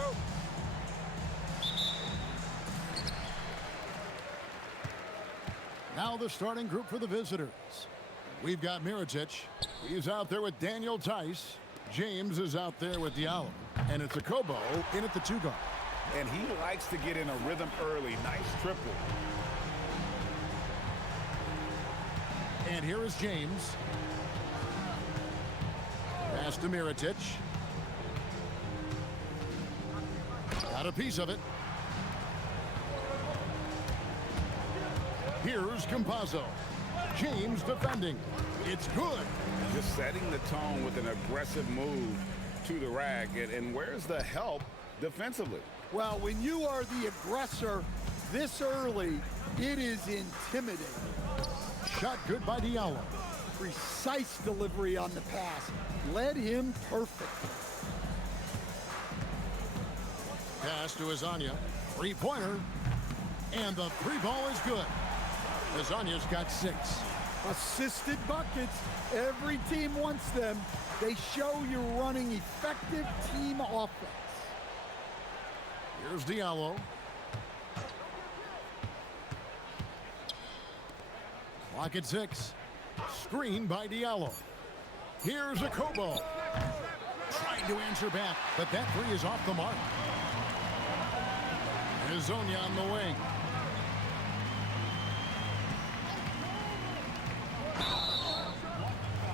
go. Now the starting group for the visitors. We've got Mirotic. He's out there with Daniel Tice. James is out there with Diallo. And it's a Kobo in at the 2 guard. And he likes to get in a rhythm early. Nice triple. And here is James. Pass to Mirotic. Got a piece of it. Here's Campazzo. James defending. It's good. Just setting the tone with an aggressive move to the rack. And where's the help defensively? Well, when you are the aggressor this early, it is intimidating. Shot good by Diallo. Precise delivery on the pass. Led him perfect. Pass to Azania. 3-pointer. And the 3-ball is good. Azania's got 6. Assisted buckets. Every team wants them. They show you're running effective team offense. Here's Diallo. Clock at 6. Screen by Diallo. Here's a Kobo. Trying to answer back, but that 3 is off the mark. Azania on the wing.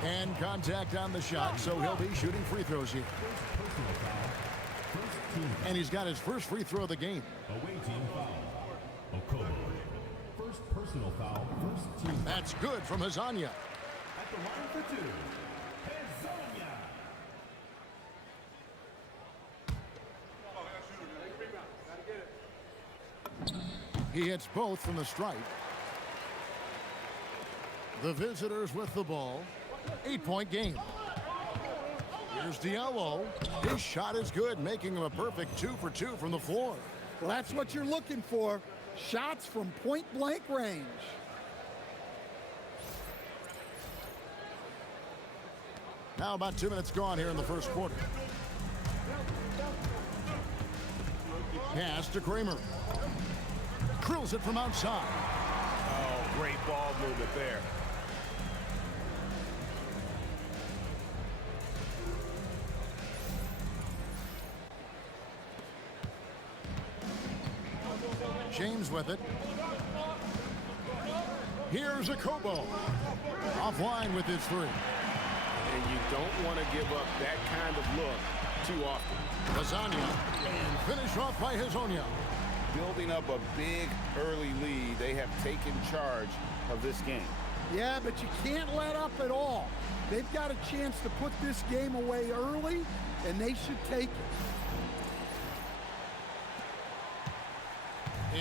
And contact on the shot, so he'll be shooting free throws here. And he's got his first free throw of the game. Away team foul. Okobo. First personal foul, first team. That's good from Azania. At the line for 2, Azania. He hits both from the stripe. The visitors with the ball. 8-point game. Here's Diallo. His shot is good, making him a perfect 2 for 2 from the floor. Well, that's what you're looking for. Shots from point-blank range. Now about 2 minutes gone here in the first quarter. Pass to Kramer. Drills it from outside. Oh, great ball movement there. James with it. Here's a Kobo. Offline with his 3. And you don't want to give up that kind of look too often. Azania. And finished off by Hazonia. Building up a big early lead, they have taken charge of this game. Yeah, but you can't let up at all. They've got a chance to put this game away early, and they should take it.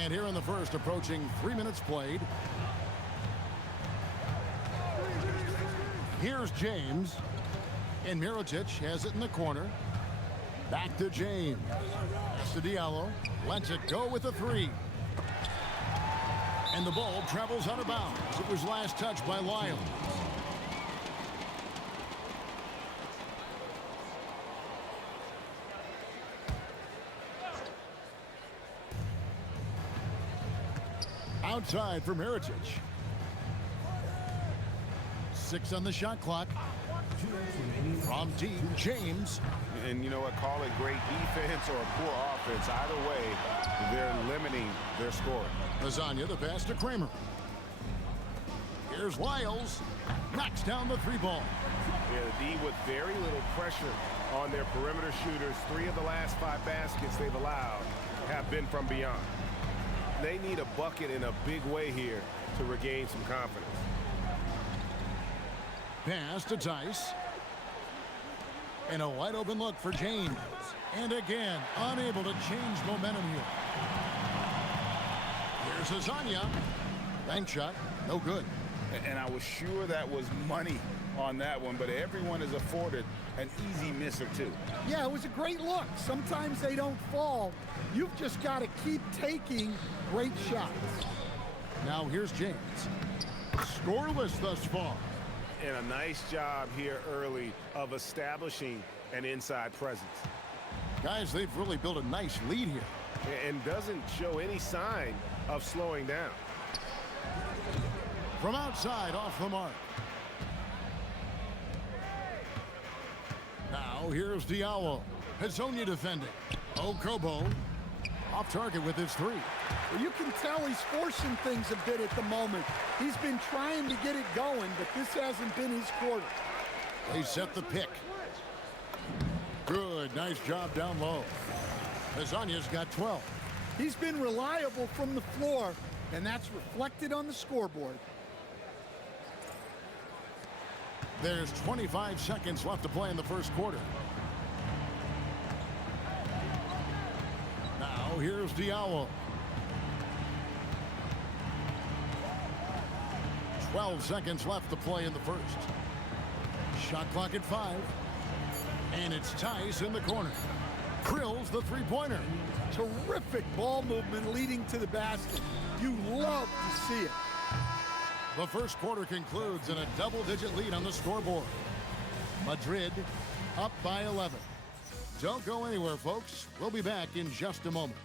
And here in the first, approaching 3 minutes played. Here's James. And Mirotic has it in the corner. Back to James. Pass to Diallo. Lets it go with a 3. And the ball travels out of bounds. It was last touched by Lyons. Outside for Mirotic. 6 on the shot clock. From deep, James. And you know what? Call it great defense or a poor offense. Either way, they're limiting their scoring. Azania, the pass to Kramer. Here's Lyles. Knocks down the 3-ball. Yeah, the D with very little pressure on their perimeter shooters. 3 of the last 5 baskets they've allowed have been from beyond. They need a bucket in a big way here to regain some confidence. Pass to Tice. And a wide open look for James. And again, unable to change momentum here. Here's Azania. Bank shot, no good. And I was sure that was money on that one, but everyone is afforded an easy miss or 2. Yeah, it was a great look. Sometimes they don't fall. You've just got to keep taking great shots. Now here's James. Scoreless thus far. And a nice job here early of establishing an inside presence. Guys, they've really built a nice lead here. And doesn't show any sign of slowing down. From outside, off the mark. Now, here's Diallo. Hezonja defending. Okobo off target with his three. Well, you can tell he's forcing things a bit at the moment. He's been trying to get it going, but this hasn't been his quarter. They set the pick. Good, nice job down low. Hezonja's got 12. He's been reliable from the floor, and that's reflected on the scoreboard. There's 25 seconds left to play in the first quarter. Now, here's Diallo. 12 seconds left to play in the first. Shot clock at 5. And it's Tice in the corner. Drills the three-pointer. Terrific ball movement leading to the basket. You love to see it. The first quarter concludes in a double-digit lead on the scoreboard. Madrid up by 11. Don't go anywhere, folks. We'll be back in just a moment.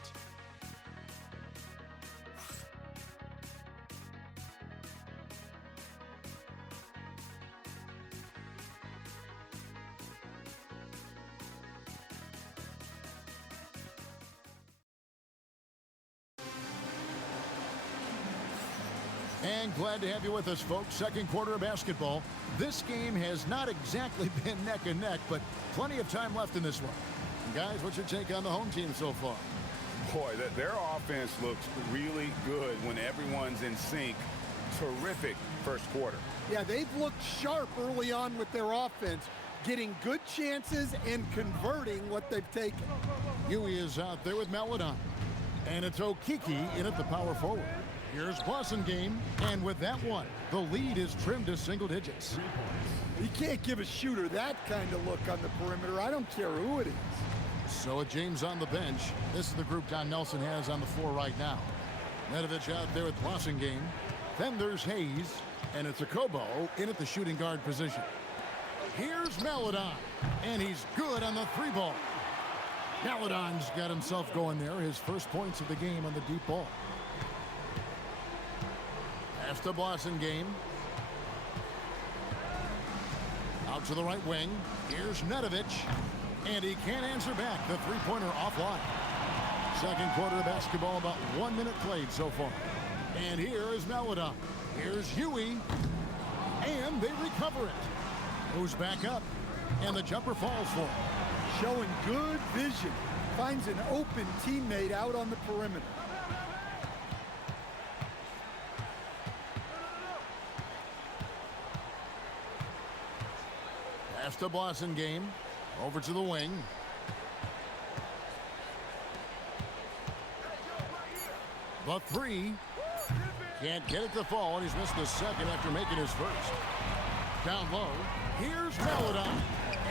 And glad to have you with us, folks. Second quarter of basketball. This game has not exactly been neck and neck, but plenty of time left in this one. Guys, what's your take on the home team so far? Boy, their offense looks really good when everyone's in sync. Terrific first quarter. Yeah, they've looked sharp early on with their offense, getting good chances and converting what they've taken. Huey is out there with Meladon. And it's Okiki in at the power forward. Here's Blasingame, and with that one, the lead is trimmed to single digits. You can't give a shooter that kind of look on the perimeter. I don't care who it is. So with James on the bench, this is the group Don Nelson has on the floor right now. Nedovic out there with Blasingame. Then there's Hayes, and it's Okobo in at the shooting guard position. Here's Meladon, and he's good on the three ball. Meladon's got himself going there, his first points of the game on the deep ball. Pass to Blasingame. Out to the right wing. Here's Nedovic. And he can't answer back. The three-pointer offline. Second quarter of basketball, about 1 minute played so far. And here is Meladon. Here's Huey. And they recover it. Moves back up. And the jumper falls for him. Showing good vision. Finds an open teammate out on the perimeter. Pass to Blasingame. Over to the wing. The three. Can't get it to fall, and he's missed the second after making his first. Down low. Here's Meladon.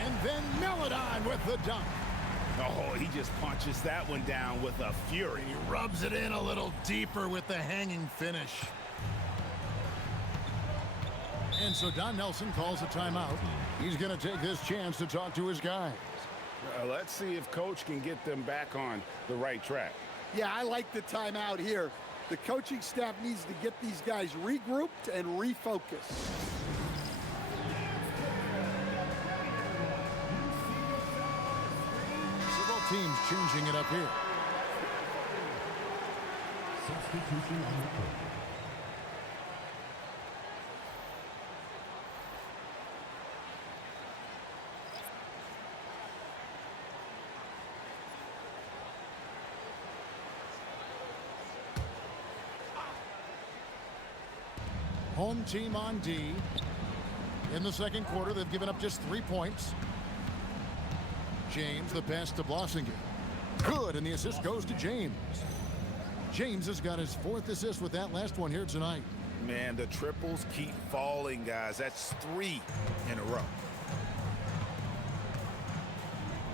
And then Meladon with the dunk. Oh, he just punches that one down with a fury. He rubs it in a little deeper with the hanging finish. And so Don Nelson calls a timeout. He's going to take this chance to talk to his guys. Let's see if Coach can get them back on the right track. Yeah, I like the timeout here. The coaching staff needs to get these guys regrouped and refocused. Several teams changing it up here. Substitution on the court. Home team on D. In the second quarter, they've given up just 3 points. James, the pass to Blasingame. Good, and the assist goes to James. James has got his 4th assist with that last one here tonight. Man, the triples keep falling, guys. That's 3 in a row.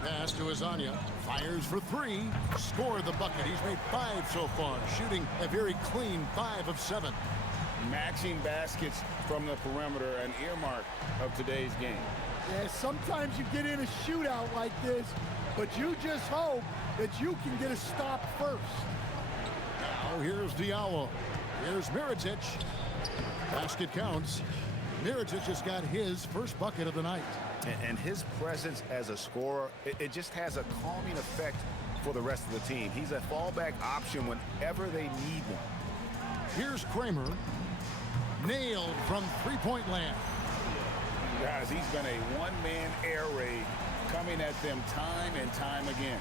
Pass to Hezonja. Fires for 3. Scored the bucket. He's made 5 so far, shooting a very clean 5 of 7. Matching baskets from the perimeter, an earmark of today's game. Yeah, sometimes you get in a shootout like this, but you just hope that you can get a stop first. Now here's Diallo. Here's Mirotic. Basket counts. Mirotic has got his first bucket of the night. And his presence as a scorer, it just has a calming effect for the rest of the team. He's a fallback option whenever they need one. Here's Kramer. Nailed from three-point land. Guys, he's been a one-man air raid coming at them time and time again.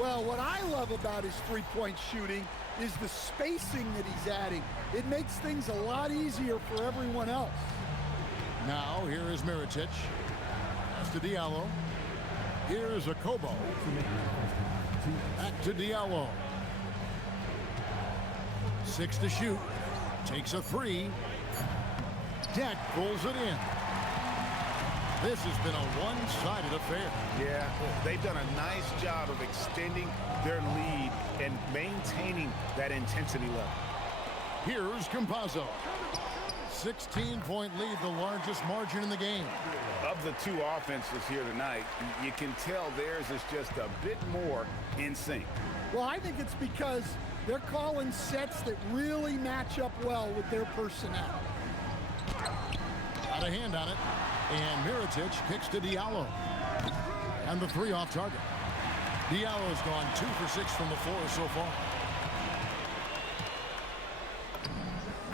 Well, what I love about his three-point shooting is the spacing that he's adding. It makes things a lot easier for everyone else. Now, here is Mirotic. Pass to Diallo. Here's Okobo. Back to Diallo. 6 to shoot. Takes a three. Deck pulls it in. This has been a one-sided affair. Yeah, they've done a nice job of extending their lead and maintaining that intensity level. Here's Campazzo. 16-point lead, the largest margin in the game. Of the two offenses here tonight, you can tell theirs is just a bit more in sync. Well, I think it's because they're calling sets that really match up well with their personnel. Got a hand on it. And Mirotic kicks to Diallo. And the three off target. Diallo's gone 2 for 6 from the floor so far.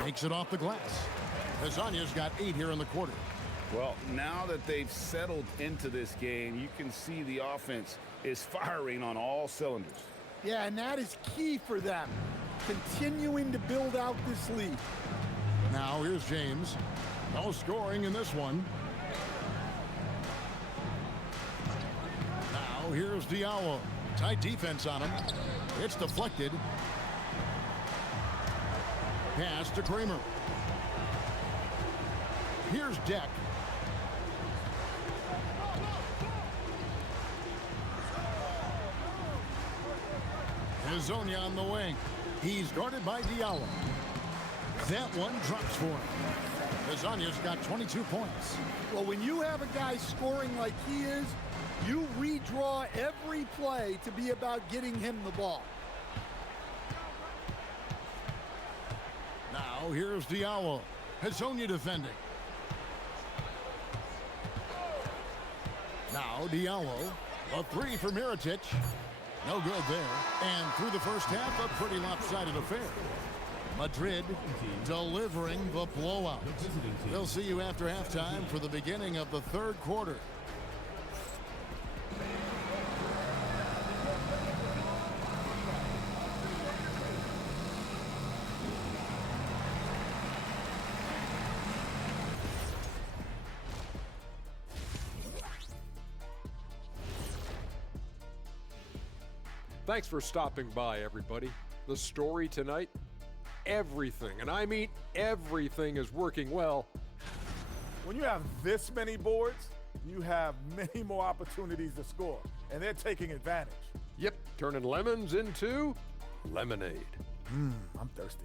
Makes it off the glass. Hazanya's got 8 here in the quarter. Well, now that they've settled into this game, you can see the offense is firing on all cylinders. Yeah, and that is key for them, continuing to build out this lead. Now here's James. No scoring in this one. Now here's Diallo. Tight defense on him. It's deflected. Pass to Kramer. Here's Deck. Hazonia on the wing. He's guarded by Diallo. That one drops for him. Hazanya's got 22 points. Well, when you have a guy scoring like he is, you redraw every play to be about getting him the ball. Now here's Diallo. Hazonia defending. Now Diallo. A three for Mirotic. No good there. And through the first half, a pretty lopsided affair. Madrid delivering the blowout. We'll see you after halftime for the beginning of the third quarter. Thanks for stopping by, everybody. The story tonight, everything, and I mean everything, is working well. When you have this many boards, you have many more opportunities to score, and they're taking advantage. Yep, turning lemons into lemonade. I'm thirsty.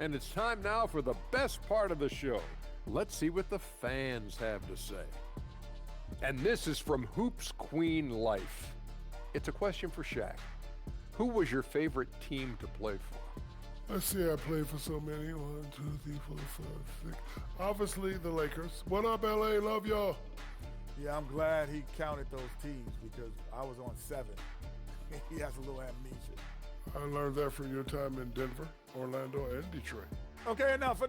And it's time now for the best part of the show. Let's see what the fans have to say. And this is from Hoops Queen Life. It's a question for Shaq. Who was your favorite team to play for? I see I played for so many. 1, 2, 3, 4, 5, 6. Obviously, the Lakers. What up, LA? Love y'all. Yeah, I'm glad he counted those teams because I was on 7. He has a little amnesia. I learned that from your time in Denver, Orlando, and Detroit. Okay, enough.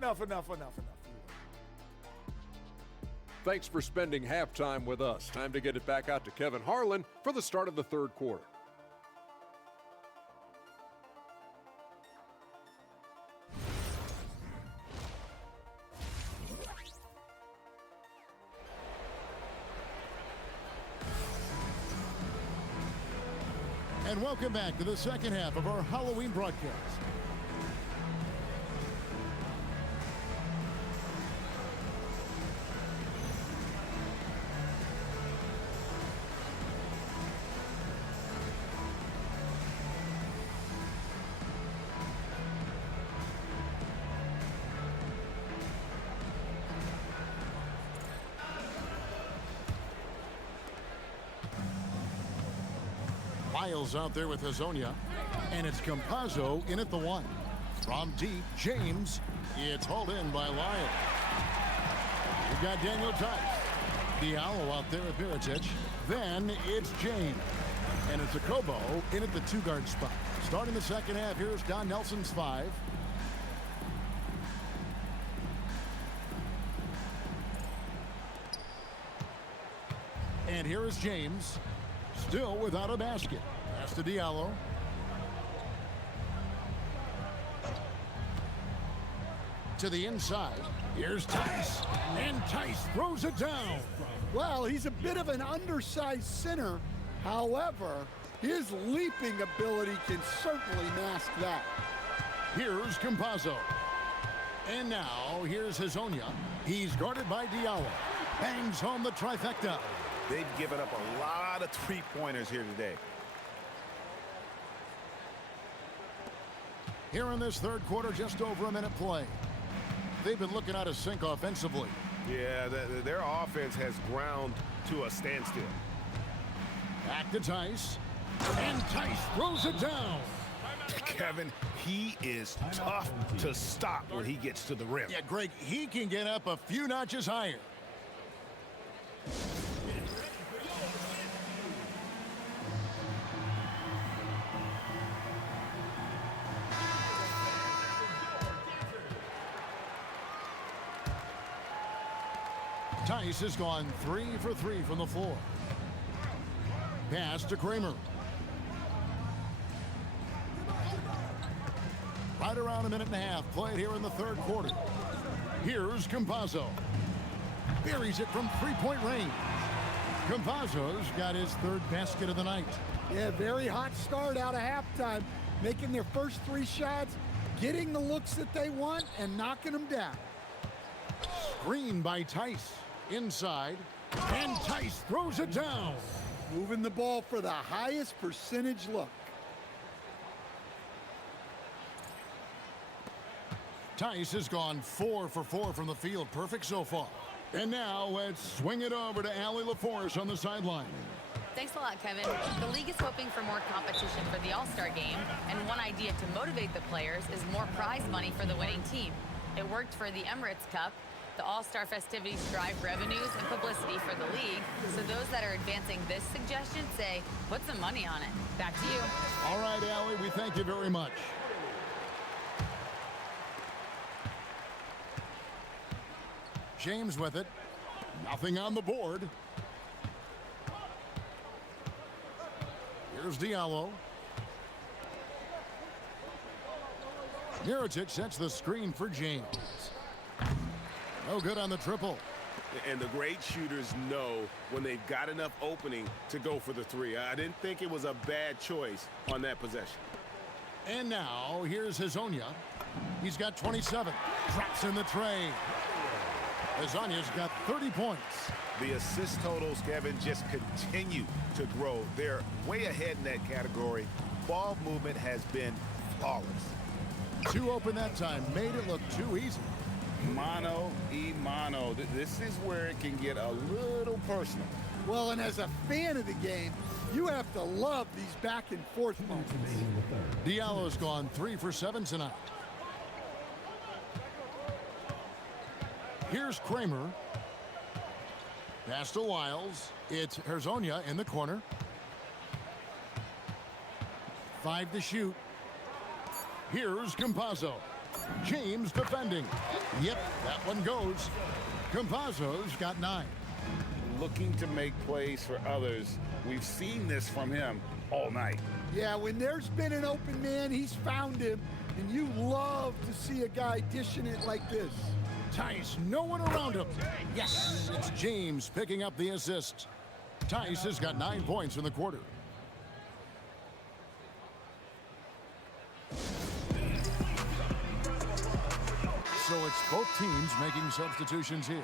Thanks for spending halftime with us. Time to get it back out to Kevin Harlan for the start of the third quarter. And welcome back to the second half of our Halloween broadcast. Wiles out there with Hazonia. And it's Campazzo in at the 1. From deep, James. It's hauled in by Lyle. We've got Daniel Tice. Diallo out there with Mirotic. Then it's James. And it's a Kobo in at the 2-guard spot. Starting the second half, here's Don Nelson's 5. And here is James. Still without a basket. Pass to Diallo. To the inside. Here's Tice. And Tice throws it down. Well, he's a bit of an undersized center. However, his leaping ability can certainly mask that. Here's Campazzo. And now, here's Hazonia. He's guarded by Diallo. Bangs home the trifecta. They've given up a lot of three-pointers here today. Here in this third quarter, just over a minute play. They've been looking out of sync offensively. Yeah, their offense has ground to a standstill. Back to Tice. And Tice throws it down. Kevin, he is tough to stop when he gets to the rim. Yeah, Greg, he can get up a few notches higher. Tice has gone 3 for 3 from the floor. Pass to Kramer. Right around a minute and a half played here in the third quarter. Here's Campazzo. Buries it from three-point range. Campazzo's got his third basket of the night. Yeah, very hot start out of halftime. Making their first 3 shots, getting the looks that they want, and knocking them down. Screen by Tice. Inside. And Tice throws it down. Moving the ball for the highest percentage look. Tice has gone 4 for 4 from the field. Perfect so far. And now let's swing it over to Allie LaForce on the sideline. Thanks a lot, Kevin. The league is hoping for more competition for the All-Star game, and one idea to motivate the players is more prize money for the winning team. It worked for the Emirates Cup. The All-Star festivities drive revenues and publicity for the league, so those that are advancing this suggestion say, put some money on it. Back to you. All right, Allie, we thank you very much. James with it. Nothing on the board. Here's Diallo. Mirotic sets the screen for James. No good on the triple. And the great shooters know when they've got enough opening to go for the 3. I didn't think it was a bad choice on that possession. And now, here's Hazonia. He's got 27. Drops in the tray. Hazonia's got 30 points. The assist totals, Kevin, just continue to grow. They're way ahead in that category. Ball movement has been flawless. 2 open that time. Made it look too easy. Mano y mano. This is where it can get a little personal. Well, and as a fan of the game, you have to love these back and forth moments. Diallo's gone 3 for 7 tonight. Here's Kramer. Pass to Wiles. It's Hazonia in the corner. 5 to shoot. Here's Campazzo. James defending. Yep, that one goes. Campazzo's got 9. Looking to make plays for others. We've seen this from him all night. Yeah, when there's been an open man, he's found him. And you love to see a guy dishing it like this. Tice, no one around him. Yes, it's James picking up the assist. Tice has got 9 points in the quarter. So it's both teams making substitutions here.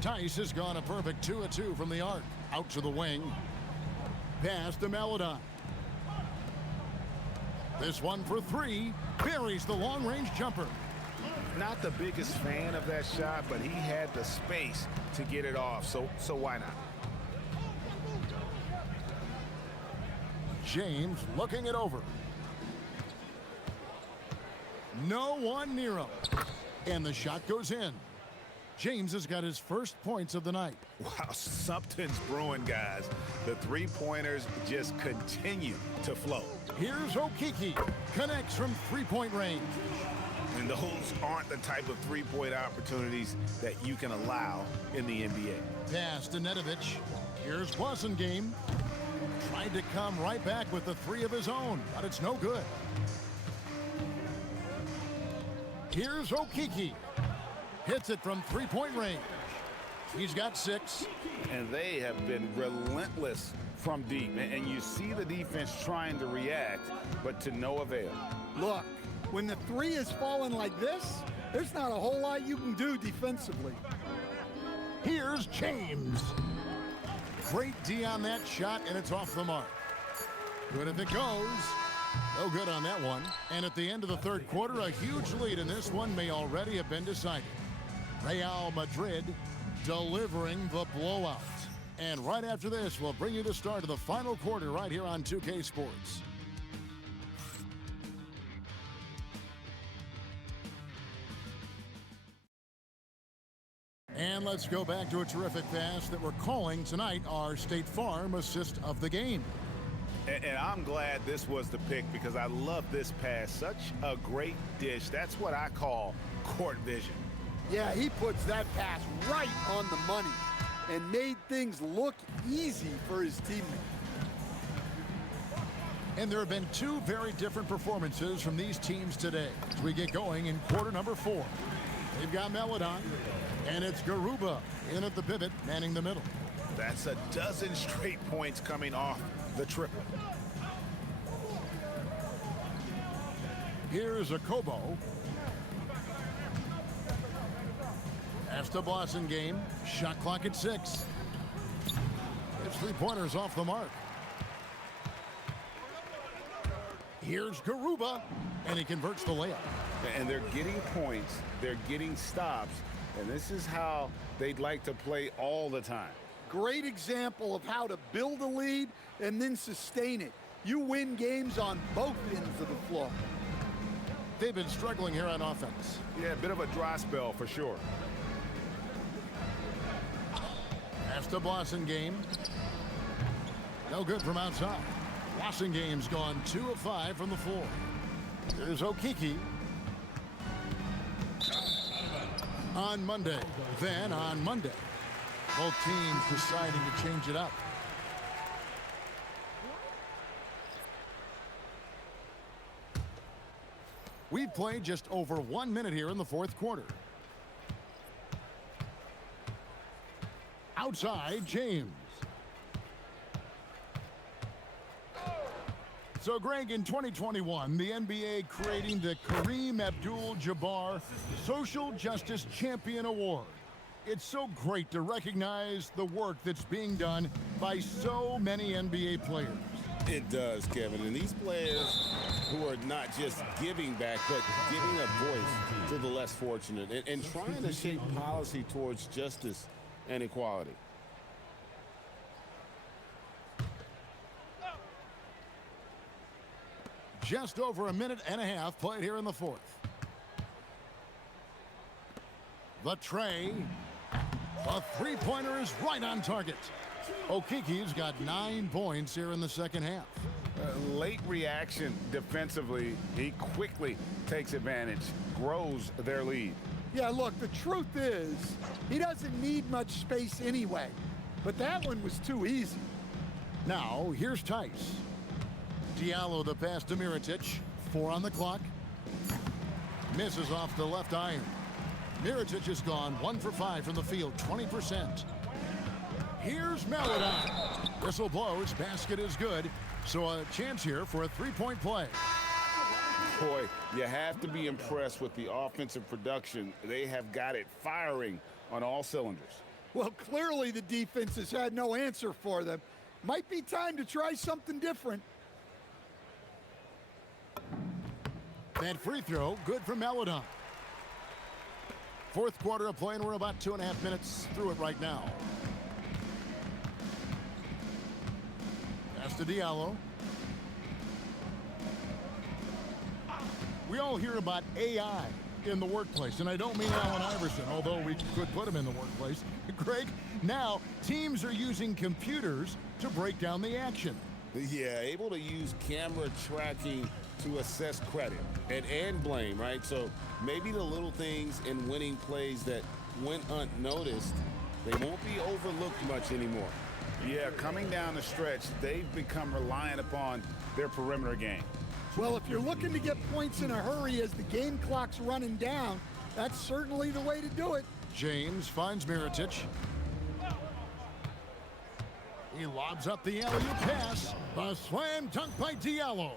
Tice has gone a perfect 2 of 2 from the arc. Out to the wing. Pass to Maladon. This one for 3. Buries the long-range jumper. Not the biggest fan of that shot, but he had the space to get it off, so why not? James looking it over. No one near him. And the shot goes in. James has got his first points of the night. Wow, something's brewing, guys. The three-pointers just continue to flow. Here's Okiki. Connects from three-point range. And those aren't the type of three-point opportunities that you can allow in the NBA. Pass to Nedovic. Here's Blasingame. Tried to come right back with the three of his own, but it's no good. Here's Okiki. Hits it from three-point range. He's got 6. And they have been relentless from deep. And you see the defense trying to react, but to no avail. Look, when the three is falling like this, there's not a whole lot you can do defensively. Here's James. Great D on that shot, and it's off the mark. Good if it goes. No good on that one. And at the end of the third quarter, a huge lead in this one may already have been decided. Real Madrid delivering the blowout. And right after this, we'll bring you the start of the final quarter right here on 2K Sports. And let's go back to a terrific pass that we're calling tonight our State Farm assist of the game. And I'm glad this was the pick because I love this pass. Such a great dish. That's what I call court vision. Yeah, he puts that pass right on the money and made things look easy for his teammate. And there have been 2 very different performances from these teams today as we get going in quarter number 4. They've got Melodon, and it's Garuba in at the pivot, manning the middle. That's a dozen straight points coming off the triple. Here's a Kobo. That's the Blasingame. Shot clock at 6. His three-pointers off the mark. Here's Garuba, and he converts the layup. And they're getting points, they're getting stops, and this is how they'd like to play all the time. Great example of how to build a lead and then sustain it. You win games on both ends of the floor. They've been struggling here on offense. Yeah, a bit of a dry spell for sure. That's the Blasingame. No good from outside. Blasingame gone 2 of 5 from the floor. There's Okiki. On Monday. Then on Monday, both teams deciding to change it up. We've played just over 1 minute here in the fourth quarter. Outside, James. So, Greg, in 2021, the NBA creating the Kareem Abdul-Jabbar Social Justice Champion Award. It's so great to recognize the work that's being done by so many NBA players. It does, Kevin. And these players who are not just giving back, but giving a voice to the less fortunate and trying to shape policy towards justice and equality. Just over a minute and a half played here in the fourth. The tray. The three-pointer is right on target. Okiki's got 9 points here in the second half. Late reaction defensively. He quickly takes advantage, grows their lead. Yeah, look, the truth is, he doesn't need much space anyway. But that one was too easy. Now, here's Tice. Diallo the pass to Mirotic. 4 on the clock. Misses off the left iron. Mirotic is gone 1 for 5 from the field, 20%. Here's Melodon. Whistle blows, basket is good. So a chance here for a three-point play. Boy, you have to be impressed with the offensive production. They have got it firing on all cylinders. Well, clearly the defense has had no answer for them. Might be time to try something different. That free throw, good for Melodon. Fourth quarter of play, and we're about 2.5 minutes through it right now. Pass to Diallo. We all hear about AI in the workplace, and I don't mean Allen Iverson, although we could put him in the workplace. Greg, now teams are using computers to break down the action. Yeah, able to use camera tracking to assess credit and blame, right? So maybe the little things in winning plays that went unnoticed, they won't be overlooked much anymore. Yeah, coming down the stretch, they've become reliant upon their perimeter game. Well, if you're looking to get points in a hurry as the game clock's running down, that's certainly the way to do it. James finds Mirotic. He lobs up the alley-oop pass. A slam dunk by Diallo.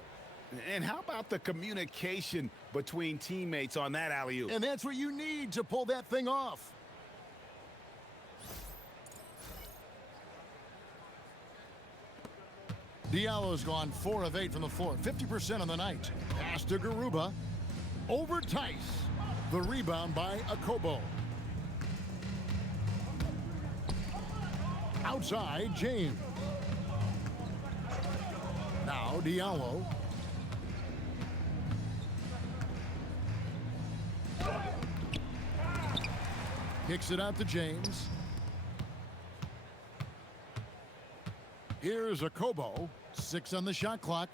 And how about the communication between teammates on that alley-oop? And that's what you need to pull that thing off. Diallo's gone 4 of 8 from the floor, 50% on the night. Pass to Garuba. Over Tice. The rebound by Okobo. Outside, James. Now Diallo. Kicks it out to James. Here's Okobo. 6 on the shot clock.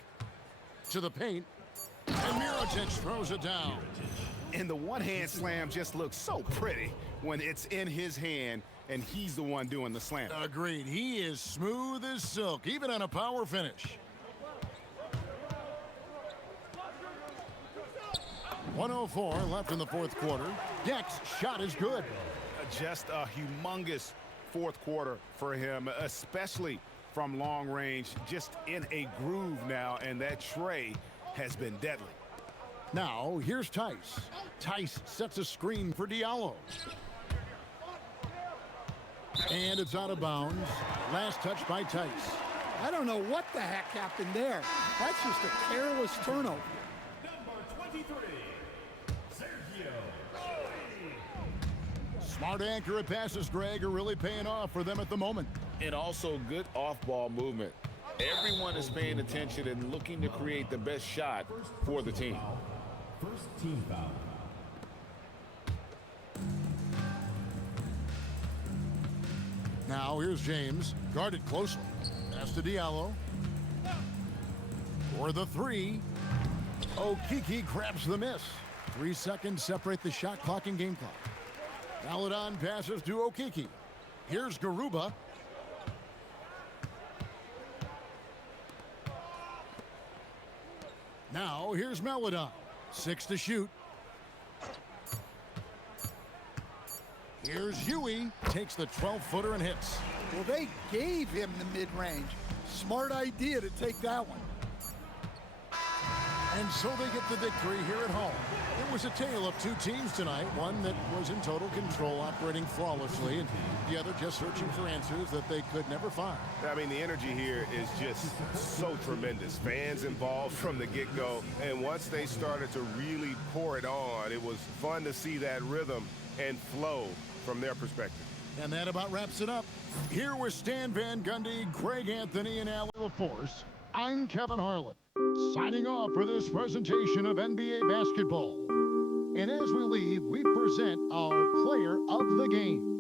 To the paint. And Mirotic throws it down. And the one-hand slam just looks so pretty when it's in his hand and he's the one doing the slam. Agreed. He is smooth as silk, even on a power finish. 104 left in the fourth quarter. Deck's shot is good. Just a humongous fourth quarter for him, especially from long range, just in a groove now, and that tray has been deadly. Now, here's Tice. Tice sets a screen for Diallo. And it's out of bounds. Last touch by Tice. I don't know what the heck happened there. That's just a careless turnover. Number 23, Sergio. Smart accurate passes, Greg, are really paying off for them at the moment. And also good off-ball movement. Everyone is paying attention and looking to create the best shot for the team. First team foul. Now here's James, guarded closely. Pass to Diallo. For the three. Okeke grabs the miss. 3 seconds separate the shot clock and game clock. Maladon passes to Okeke. Here's Garuba. Now here's Maladon. 6 to shoot. Here's Huey. Takes the 12-footer and hits. Well, they gave him the mid-range. Smart idea to take that one. And so they get the victory here at home. It was a tale of two teams tonight, one that was in total control, operating flawlessly, and the other just searching for answers that they could never find. I mean, the energy here is just so tremendous. Fans involved from the get-go, and once they started to really pour it on, it was fun to see that rhythm and flow from their perspective. And that about wraps it up. Here with Stan Van Gundy, Greg Anthony, and Allie LaForce, I'm Kevin Harlan, signing off for this presentation of NBA basketball. And as we leave, we present our player of the game.